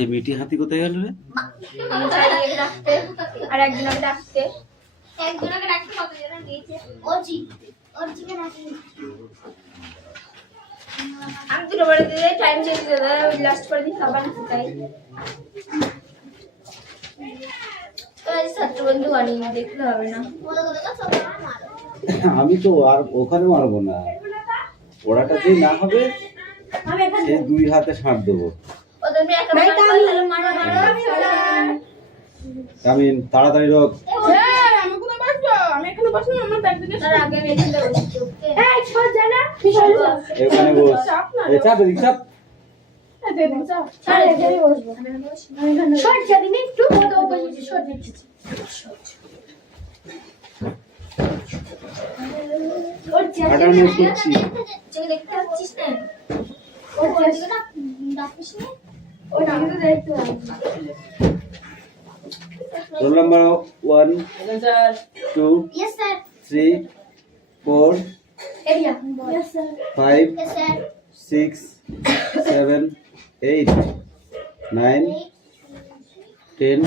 সেই মিটি হাতি কোথায় গেল রে? আর একজনকে ডাকতে কতজন দিয়েছে অর্জিকে ডাকি আমি দুটো বলে দিলে টাইম শেষ হয়ে যাবে ওই লাস্ট করে দিই খাবার না তাই তো ছাত্র বন্ধু বানিয়ে দেখতে হবে না আমি তো আর ওখানে মারবো না, ওড়াটা যে না হবে সে দুই হাতে ছাড় দেবো। আমি তাড়াতাড়ি রোগ এখানে বস, চাপ এদিক চাপ। দেখতে পাচ্ছিস না Roll number 1, 2, Yes, sir. 3, 4, Area. Yes, sir. 5, Yes, sir. 6, 7, 8, 9, 10.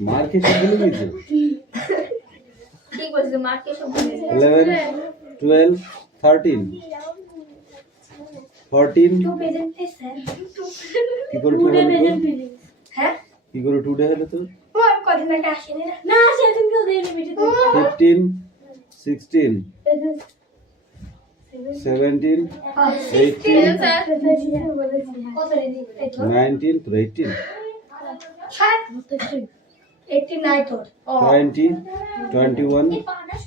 मार के सब भूल गई थी। ठीक बस मार के सब भूल गए। 11, 12, 13, 14. Two present is sir. কি করে টু হলো তো? হ্যাঁ? কি করে টু ডে হলো তো? ও কদিন আগে আসেনি না। না সেদিন কেউ দেয়নি ভিডিও। 15, 16, 17, 18, 19 to 18, 89 তোর 20, 21,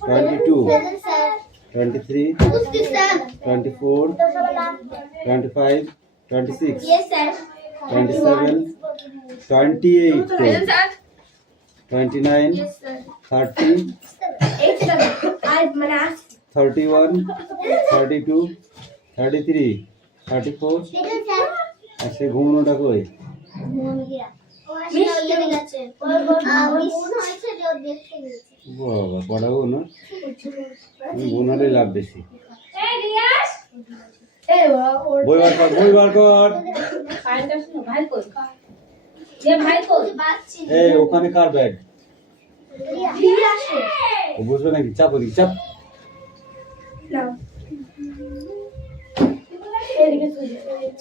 22, 23, 24, 25, 26, Yes, sir. 27, 28, 29, Yes, sir. 30, 31, 32, 33, 34. আর সে ঘুমনোটা কই? বাবা পড়াবো না, বোনারে লাভ বেশি। বই বার কর, বই বার কর। এই ওখানে কার ব্যাগ? ও বুঝবে নাকি? চাপ ওদিকে চাপ।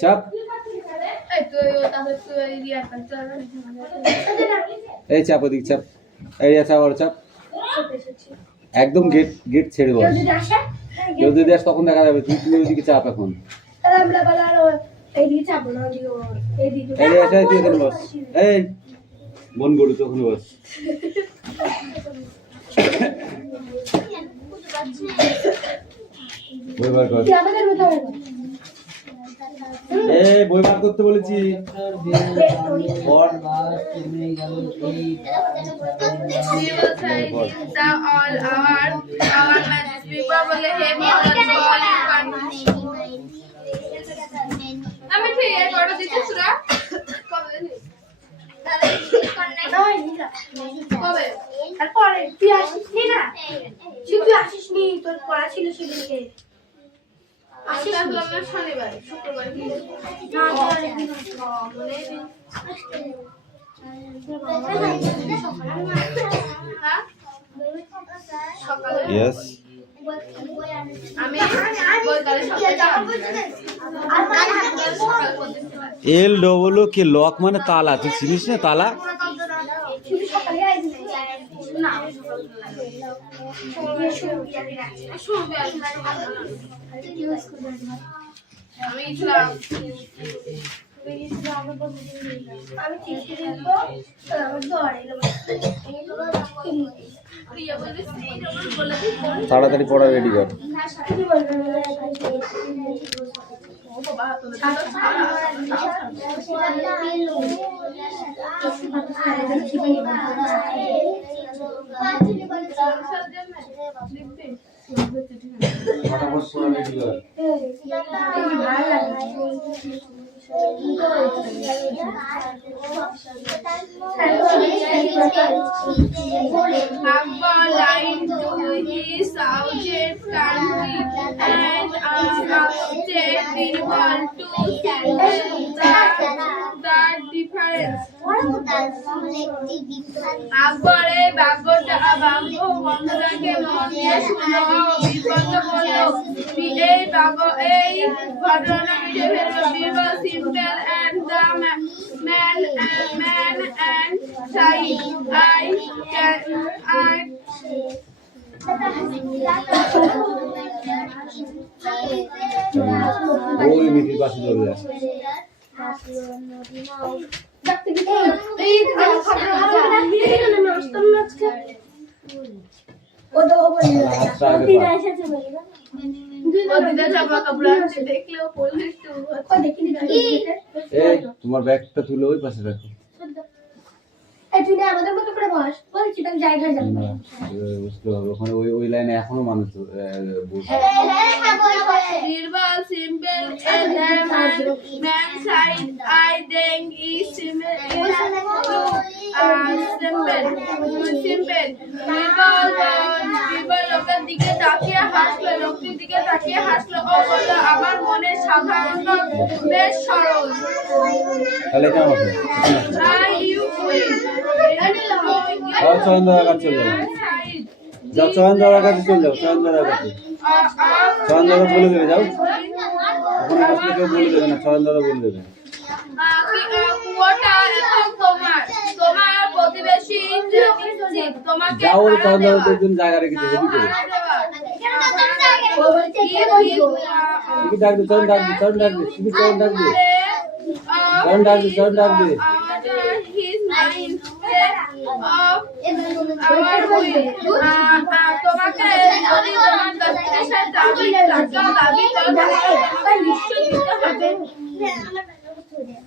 চাপ। এই চাপ ওদিকে চাপ। এই চাপ আর চাপ। একদম গেট গেট ছেড়ে বস। কেউ যদি আসে তখন দেখা যাবে। তুই ওইদিকে চাপ এখন। এই আসে তুই এখানে বস। এই মন গড়ু তো ওখানে বস। বই বার কর। এই বই বার করতে বলেছি। আমি ঠিক অর্ডার দিতে সুরা কবে তারপরে তুই আসিসনি না তুই আসিসনি তোর পড়া ছিল সেদিনকে আসিস শনিবার শুক্রবার Yes. LW के लॉक माने ताला, तू चिनिस ना ताला? তাড়াতাড়ি পড়া রেডি কর। ফটাফট পড়া রেডি কর। Number line to his subject country and take Birbal to the difference. আকবরের বাক্য বন্ধুরাকে মন দিয়ে শুনো বিপদ বলল এই ঘটনা মিটে ফেলল Birbal simple and the man and Said ওই মিটির পাশে চলে যায়। তোমার ব্যাগটা তুলে ওই পাশে রাখো। আমাদের মতো করে বস বলছি তার জায়গায় যাবে বুঝতে হবে ওখানে ওই লাইনে এখনো মানুষ Birbal simple man side I think is simple Birbal লোকের দিকে তাকিয়ে হাসলো ও বলল আমার মনে সাধারণত বেশ সরল তাহলে কেমন আছে চয়নদার কাছে চলে যাও চয়নদার কাছে চলে যাও চয়নদার কাছে চয়নদারা বলে দেবে যাও ওখানে বসলে কেউ বলে দেবে না চয়নদারা বলে দেবে তোমার প্রতিবেশী তোমাকে যাও চয়নদার জন্য জায়গা রেখেছে হেবি করে কি ডাকবে চয়ন ডাকবে শুধু চয়ন ডাকবে তোমাকে যদি তোমার দেশের দাবি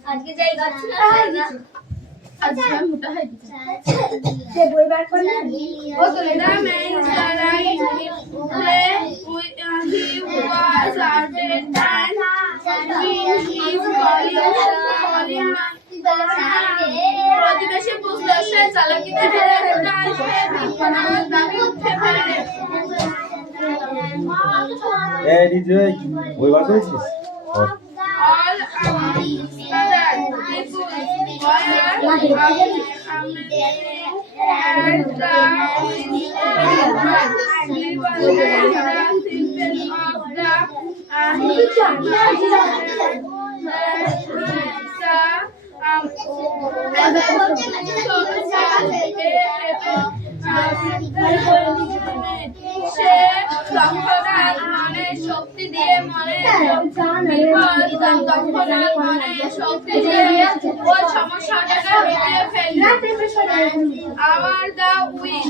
আজকে যাই আজকে মোটা হয়ে গেছে বই বার করলে ও তো না ম্যান সারাই he was started and he is calling প্রতিবেশী বুঝলো সে চালাকিতে দাবি উঠে ফেলে এই ডিজে বই বার করেছিস all that people শক্তি দিয়ে ওই সমস্যাটাকে মিটিয়ে ফেলল আবার দা উইশ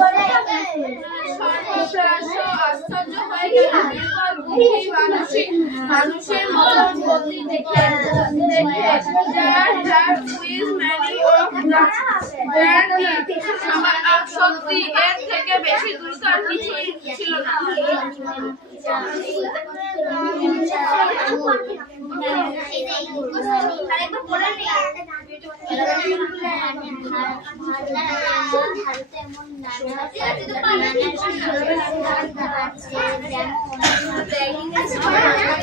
আশ্চর্য হয়ে গেল মানুষের মতন গতি দেখে শক্তি এর থেকে বেশি দ্রুত আর কিছুই ছিল না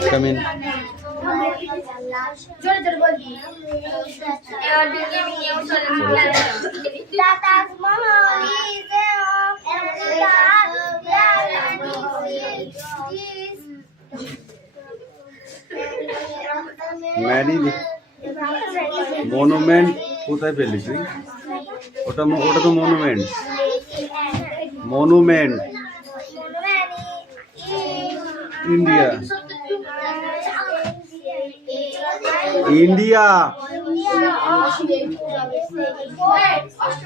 Come in. ম্যারি মনুমেন্ট কোথায় পেলি তুই ওটা তো মনুমেন্ট ইন্ডিয়া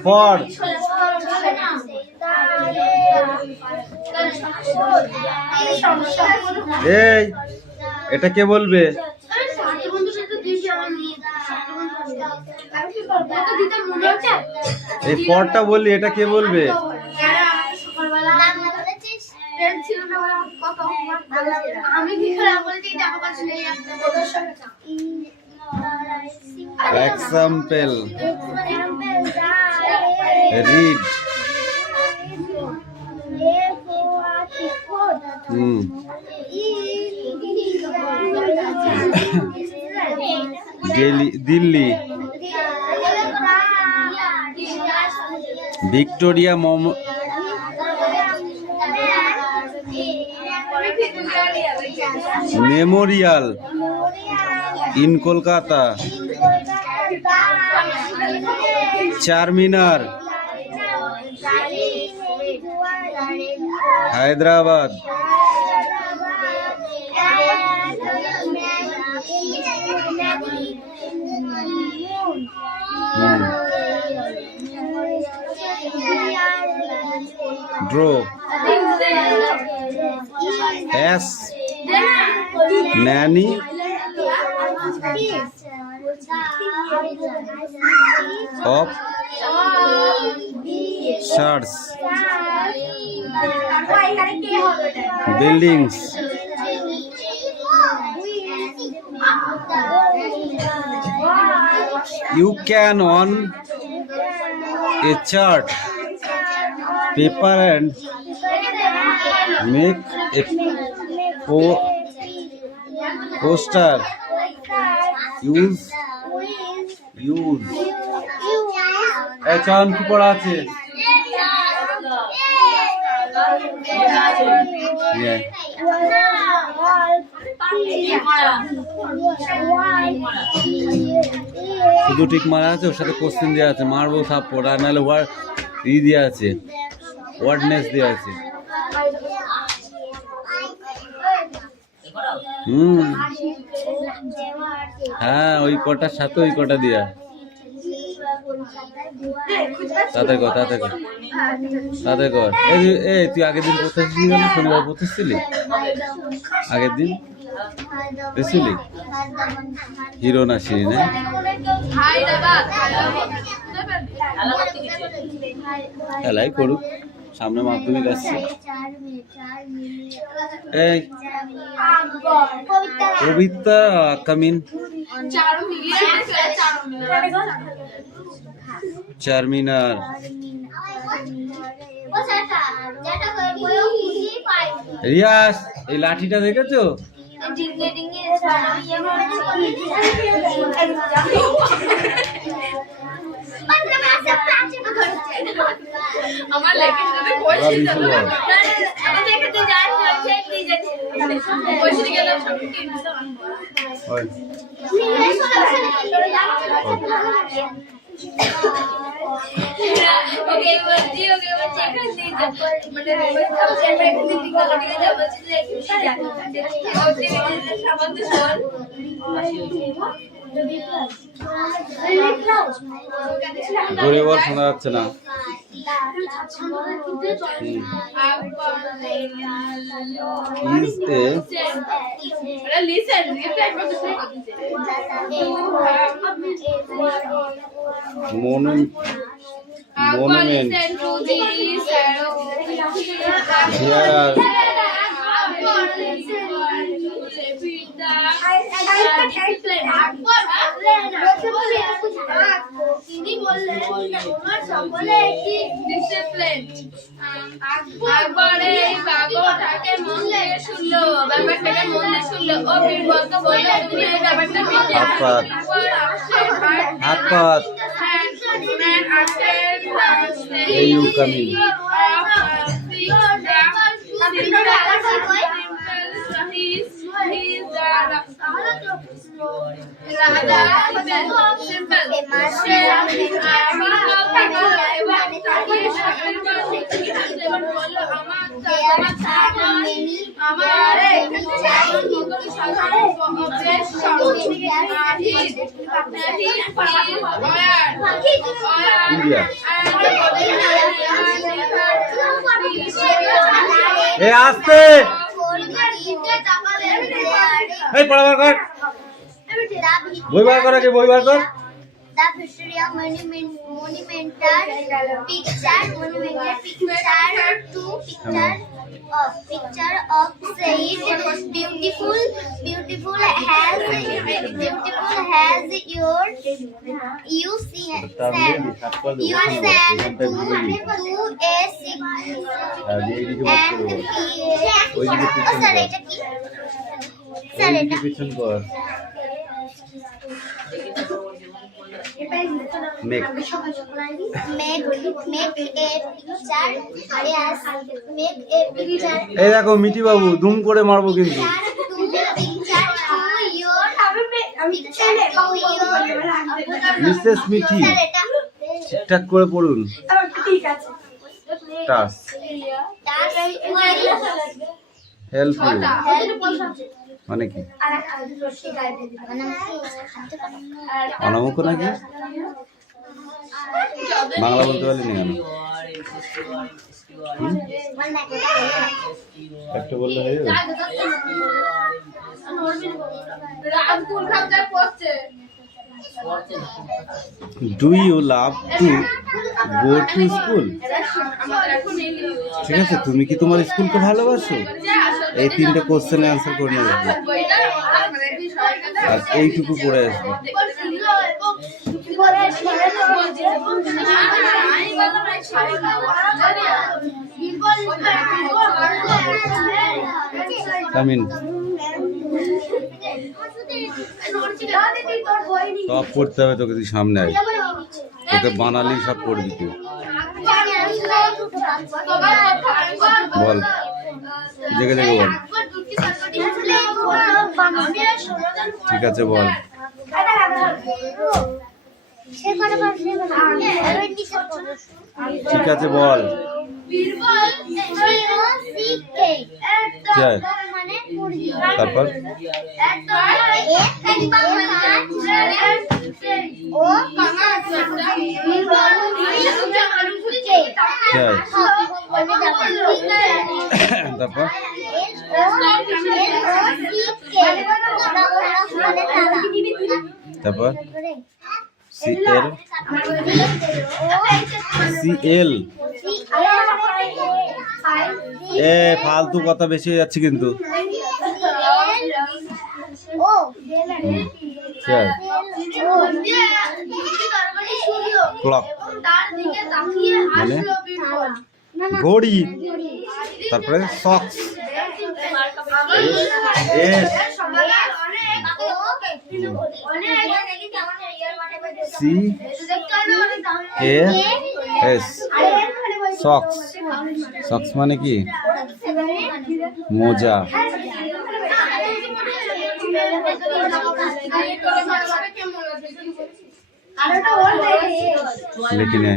ফর এই এটা কে বলবে এই ফরটা বললি এটা কে বলবে example red Delhi, Victoria Memorial in Kolkata, Charminar Hyderabad, draw as many of shirts buildings you can on a chart paper and make a poster use এই চান কি পড়া আছে শুধু ঠিক মারা আছে, ওর সাথে কোশ্চেন দেওয়া আছে, মারবো থাপ্পড়, আর নাহলে ওয়ার্ড দেওয়া আছে, ওয়ার্ডনেস দেওয়া আছে। হ্যাঁ, ওই কটার সাথে ওই কটা দিয়া তাদের কর এই তুই আগের দিন কোথায় ছিলি, শনিবার কোথায় ছিলি আগের দিন বুঝলি হিরো না ছিলি না খেলাই করুক, সামনে মাধ্যমিক আসছে। এই কবিতা কামিন চারমিনার রিয়াস এই লাঠিটা দেখেছো আমার লেখা ঘুরে বল, শোনা যাচ্ছে না। Monument. Here are Harpat. Hey, you coming? India. Hey, aste. Hey, पढ़ा कर। बोल बार कर के बोल बार कर। The Victoria monumental picture of Said beautiful has your you send to a পিছন কর make make a picture yes make a picture এই দেখো মিটি বাবু ধুম করে মারবো কিন্তু মিসেস মিঠি ঠিকঠাক করে পড়ুন ঠিক আছে টাস হেল্প ইউ মানে কি অনামুখ নাকি বাংলা বলতে পারলি না কেন একটা বললে হয়ে যাবে do you love to go to school ঠিক আছে তুমি কি তোমার স্কুলকে ভালোবাসো এই তিনটে কোশ্চেনে আনসার করে নেবে আর এইটুকু পড়ে আসবে আমিন সব পড়তে হবে তোকে তুই সামনে আয় তোকে বানালি সব পড়বি তুই বল জেগে জেগে বল ঠিক আছে বল ঠিক আছে বল তারপর তারপর তারপর সিএল সিএল এ ফালতু কথা বেশি হয়ে যাচ্ছে কিন্তু ক্লক মানে ঘড়ি তারপরে socks C A S socks socks মানে কি মোজা লিখে নে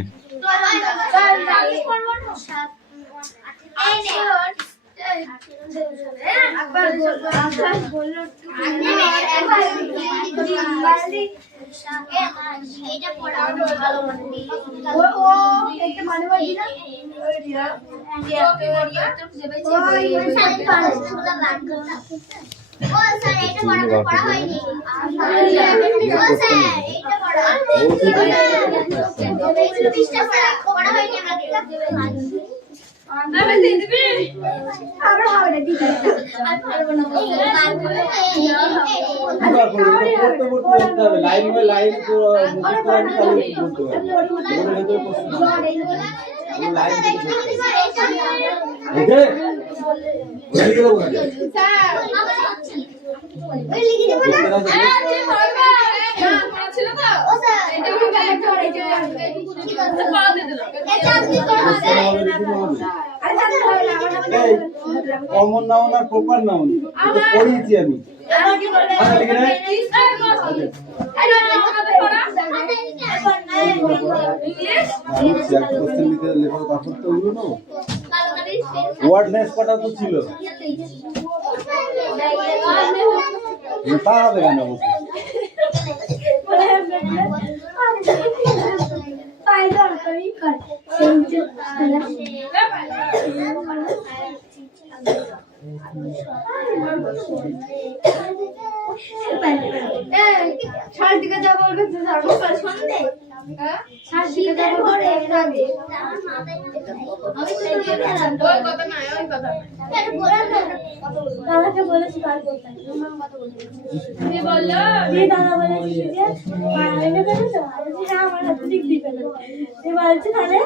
কমন নাউন আর প্রপার নাউন পড়িয়েছি আমি ওয়ার্ডনেস কটা তো ছিল তা হবে কেন শান্তিকে যা বলবে শুনতে শান্তিকে যা বলবে দাদাকে বলেছি কাল করতে দাদা বলেছি যে আমার হাতে ঠিক দিবে না বলছে তাহলে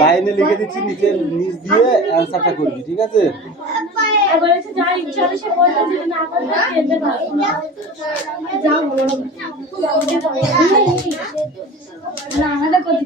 লাইনে লিখে দিচ্ছি, নিচে নিচ দিয়ে অ্যান্সারটা করবি, ঠিক আছে? যা ইচ্ছা হবে সে বলতে, যদি না করবে খেলতে পারবো না। যাও না আমাদের কত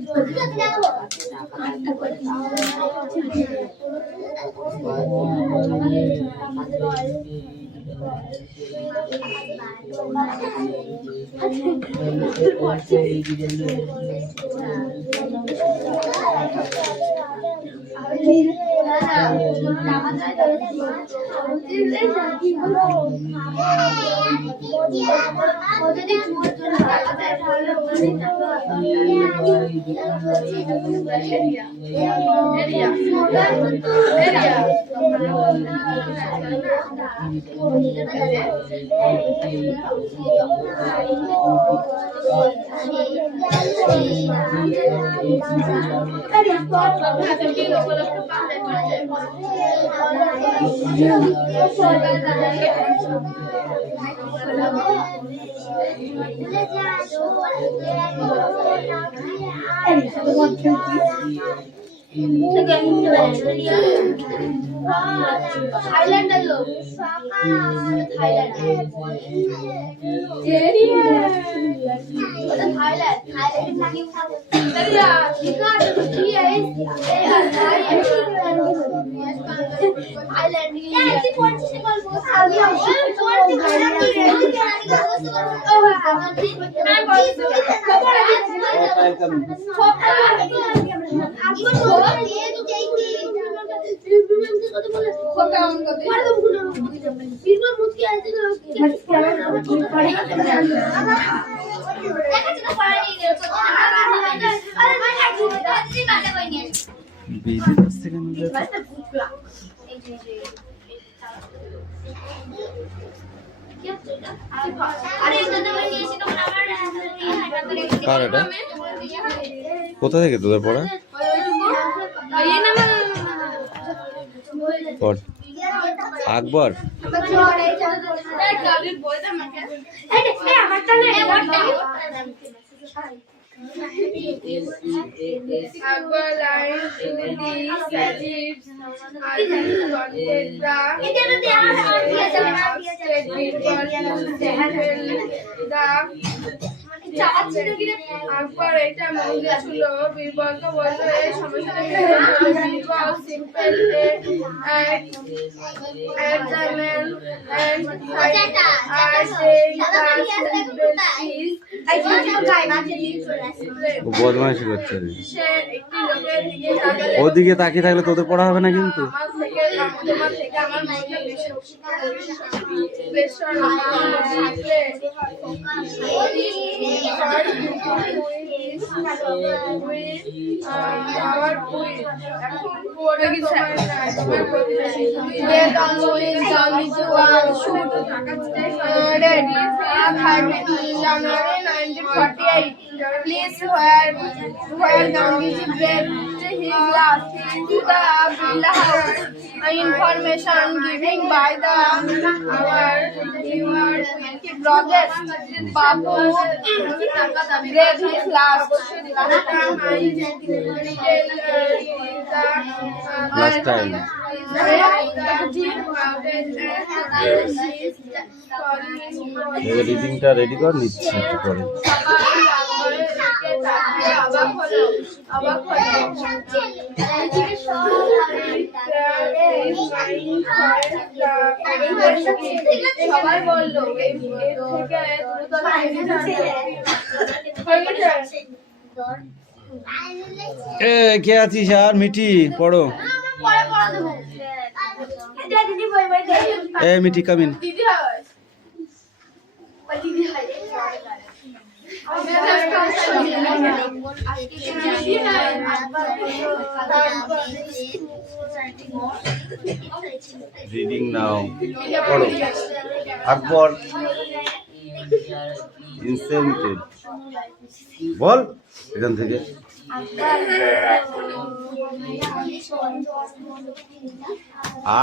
थाईलैंड है लोग थाईलैंड কার এটা? কোথা থেকে তোদের পড়া? পড়। আকবর আকবর এটা মন্দির ছিল বীরবলকে বলল এই সমস্যাটা Birbal simple examine and find বদমাইশি করছে। সে একটি লোকের দিকে তাকালে ওদিকে তাকিয়ে থাকলে তোদের পড়া হবে না কিন্তু। তোমার থেকে আমার মনটা January 1948. Please where Gandhiji left his last to the Birla House. Information given by the our brothers. Babu gave his last time. রিডিংটা রেডি কর, নিচ্ছি একটু পরে। সবাই বললো কে আছিস আর? মিঠি পড়ো। এ মিঠি কামিন। দিদি হয় দিদি হয় রিডিং নাও, পড়ো। আকবর ইনসেন্টেড বল এখান থেকে।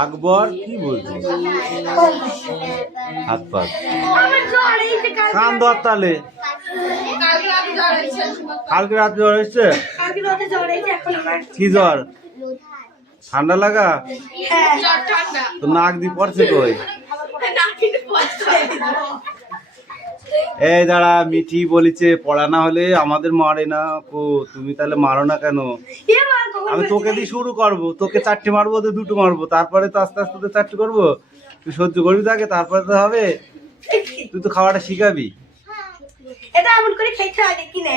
আকবর কি বলছিস? হাত পা কান ধর তাহলে। কালকে রাতে জ্বর এসছে? কালকে রাতে জ্বর এসে এখন আমার কি জ্বর? ঠান্ডা লাগা? হ্যাঁ তো নাক দিয়ে পড়ছে কই? এই দাঁড়া, মিঠি বলিছে পড়া না হলে আমাদের মারে না। কো তুমি তাহলে মারো না কেন? আমি তোকে দিয়ে শুরু করবো, তোকে 4টে মারবো, তো 2টো মারবো, তারপরে তো আস্তে আস্তে তো 4টে করবো। তুই সহ্য করবি তাকে, তারপরে তো হবে। তুই তো খাওয়াটা শিখাবি। এটা এমন করে খেতে হয় দেখি না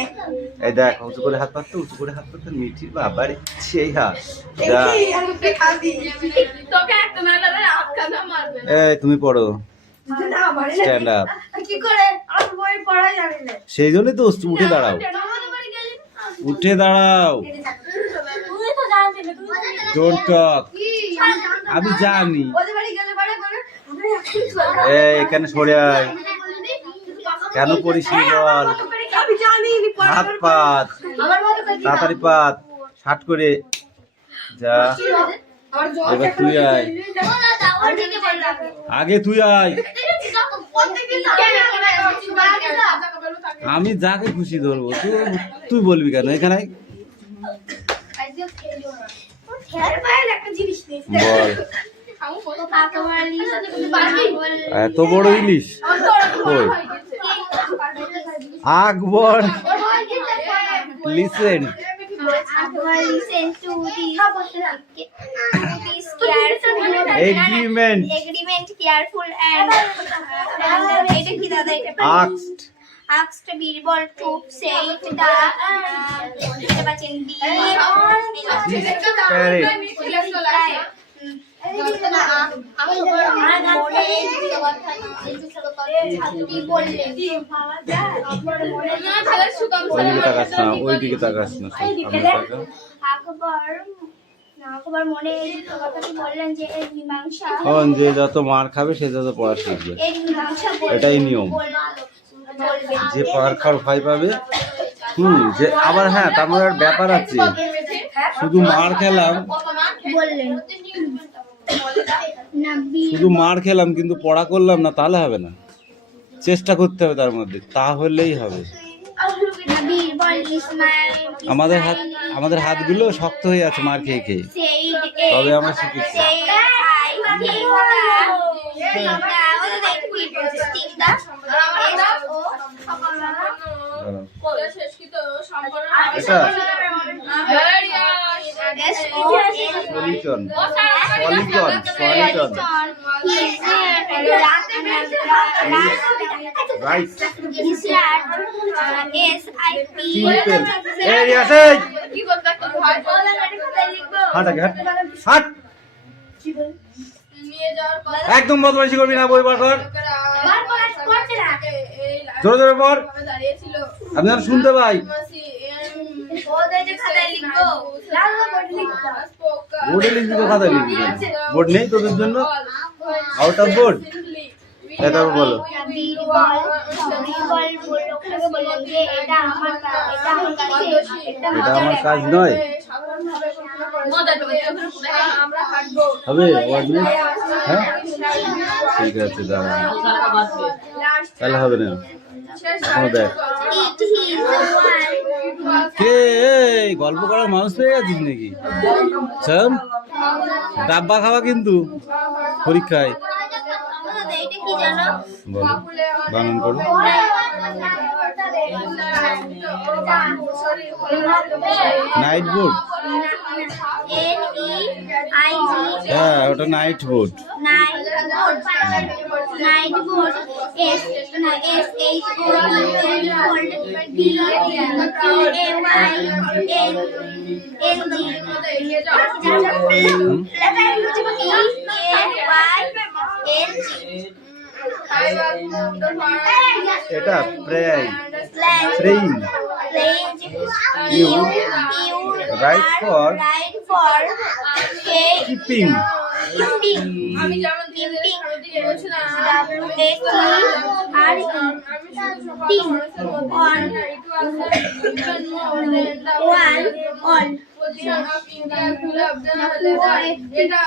এই দেখ, উঁচু করে হাত পাততে, উঁচু করে হাত পাততে, মিঠি বাবারে সেই হাত। যা দেখি আমি খাবি তোকে একটা না লাগে আটকানা মারবে না। এই তুমি পড়ো, না আমারে স্ট্যান্ড আপ। কি করে আর বই পড়াই জানি না সেই জন্যই তো উঠে দাঁড়াও, উঠে দাঁড়াও। তুই তো জানিস না তুই ডোন্ট টক। আমি জানি। ওদের বাড়ি গেলে পরে বলে আমরা এখন এই এখানে সরে আয়। কেন পড়িস নি বল? আমি জানি নি হাত পাত, আমার মতো করে তাড়াতাড়ি পাত, শার্ট করে যা। আমার জ্বর এবার তুই আয়, আগে তুই আয়। আমি যাকে খুশি ধরবো, তুই বলবি কেন? এখানে আয়। একটা জিনিস নেই বল, এত বড় ইলিশ কই? আকবর লিসেন, এগ্রিমেন্ট, careful and এটা কি দাদা এটা আক্সড, asked Birbal to say it the এটা বাচেন দি প্যারেট। ওইদিকে তাকাস না, ওইদিকে তাকাস না, সামনে তাকা। আকবর মনে এই কথাটি বললেন যে এই মীমাংসা এখন যে যত মার খাবে সে তত পড়া শিখবে, এই মীমাংসা এটাই নিয়ম। যে পার খাওয়ার ভয় পাবে, যে আবার হ্যাঁ, তার মধ্যে একটা ব্যাপার আছে। শুধু মার খেলাম, বললেন না শুধু মার খেলাম কিন্তু পড়া করলাম না, তাহলে হবে না। চেষ্টা করতে হবে তার মধ্যে, তাহলেই হবে। বীরবল ইসমাইল আমাদের হাতগুলো শক্ত হয়ে আছে মার খেয়ে খেয়ে, তবে আমরা শিখেছি। এটা solution, solution, solution, right, simple. এই রিয়াসে কি করতে হয় হাট আগে, হাট হাট। নিয়ে যাওয়ার কথা একদম বদমাইশি করবি না, বই বার কর, এই জোরে জোরে পড়। লাইভে দাঁড়িয়েছিল আপনারা শুনতে পাই। ওদের যে খাতায় লিখবো বোর্ডে লিখবি তো খাতায় লিখবি কেন? বোর্ড নেই তোদের জন্য? Out of board. এটা বলো। বীরবল বললেন যে এটা আমার এটা আমার কাজ নয়। আমরা হাঁটবো হবে ওয়ার্ডনেস? হ্যাঁ ঠিক আছে, দাঁড়া, তাহলে হবে না। এখনো দেখ কে, এই গল্প করার মানুষ পেয়ে গেছিস নাকি? শোন, ডাব্বা খাওয়া কিন্তু পরীক্ষায়। এটা কি জানো বলো, বানান করো। নাইট বোর্ড, NEIG হ্যাঁ ওটা নাইট বোর্ড। নাইট বোর্ড এটা প্রেই, প্রেইং, রাইট ফর কিপিং, আমি যেমন দিকে বলছিলাম all position of India, club, এটা